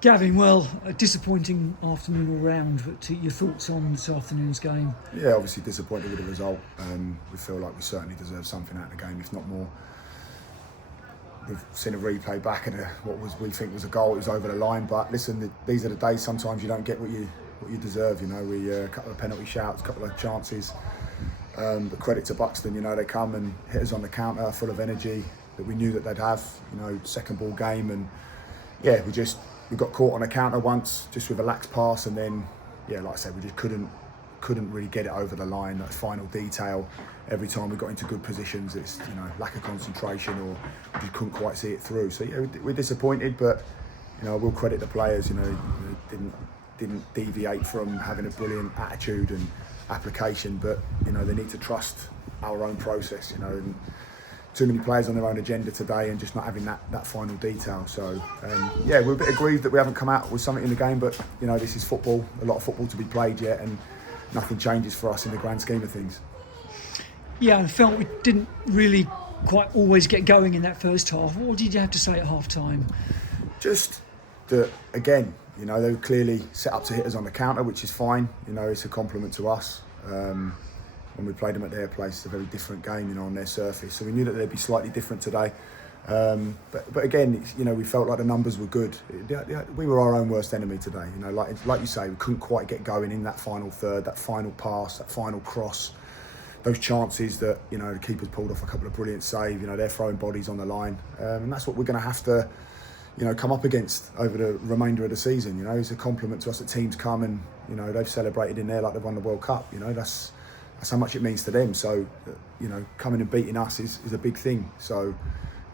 Gavin, well, a disappointing afternoon all round, but your thoughts on this afternoon's game? Yeah, obviously disappointed with the result. We feel like we certainly deserve something out of the game, if not more. We've seen a replay back and we think was a goal. It was over the line, but listen, these are the days. Sometimes you don't get what you deserve. You know, we a couple of penalty shouts, a couple of chances. But credit to Buxton. You know, they come and hit us on the counter, full of energy that we knew that they'd have. You know, second ball game, and yeah, we got caught on a counter once, just with a lax pass, and then yeah, like I said, we just couldn't really get it over the line. That final detail. Every time we got into good positions, it's lack of concentration, or we just couldn't quite see it through. So yeah, we're disappointed, but I will credit the players. Didn't deviate from having a brilliant attitude and application, but they need to trust our own process. And too many players on their own agenda today and just not having that final detail. So yeah, we're a bit aggrieved that we haven't come out with something in the game, but this is football, a lot of football to be played yet, and nothing changes for us in the grand scheme of things. Yeah, I felt we didn't really quite always get going in that first half. What did you have to say at half time? Just that, again, they were clearly set up to hit us on the counter, which is fine. It's a compliment to us. When we played them at their place, it's a very different game, on their surface. So we knew that they'd be slightly different today. But again, we felt like the numbers were good. We were our own worst enemy today. Like you say, we couldn't quite get going in that final third, that final pass, that final cross. Those chances that the keepers pulled off a couple of brilliant saves. They're throwing bodies on the line, and that's what we're going to have to come up against over the remainder of the season. It's a compliment to us that teams come and they've celebrated in there like they've won the World Cup. That's how much it means to them. So coming and beating us is a big thing. So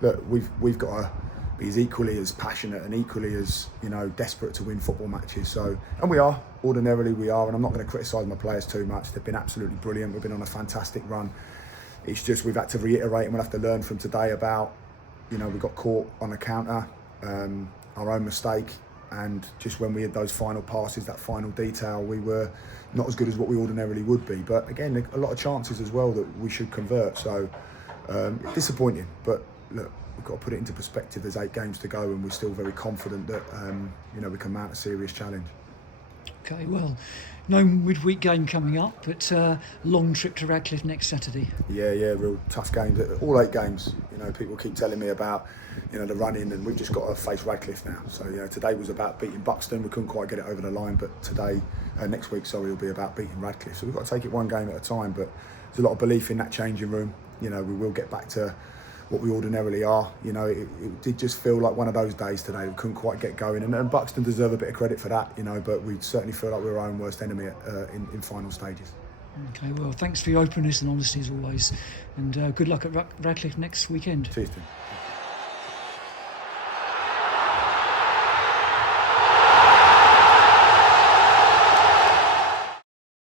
look, we've got to be as equally as passionate and equally as desperate to win football matches. So, and we are, ordinarily we are, and I'm not going to criticise my players too much. They've been absolutely brilliant. We've been on a fantastic run. It's just we've had to reiterate, and we'll have to learn from today about we got caught on a counter, our own mistake, and just when we had those final passes, that final detail, we were not as good as what we ordinarily would be. But again, a lot of chances as well that we should convert. So disappointing, but look, we've got to put it into perspective. There's 8 games to go, and we're still very confident that we can mount a serious challenge. Okay, well, no midweek game coming up, but long trip to Radcliffe next Saturday. Yeah, real tough games. All 8 games. People keep telling me about the run-in, and we've just got to face Radcliffe now. So today was about beating Buxton. We couldn't quite get it over the line, but next week, will be about beating Radcliffe. So we've got to take it one game at a time. But there's a lot of belief in that changing room. We will get back to what we ordinarily are. It did just feel like one of those days today. We couldn't quite get going, and Buxton deserve a bit of credit for that. But we certainly feel like we're our own worst enemy in final stages. Okay, well, thanks for your openness and honesty as always, and good luck at Radcliffe next weekend. Cheers, Tim.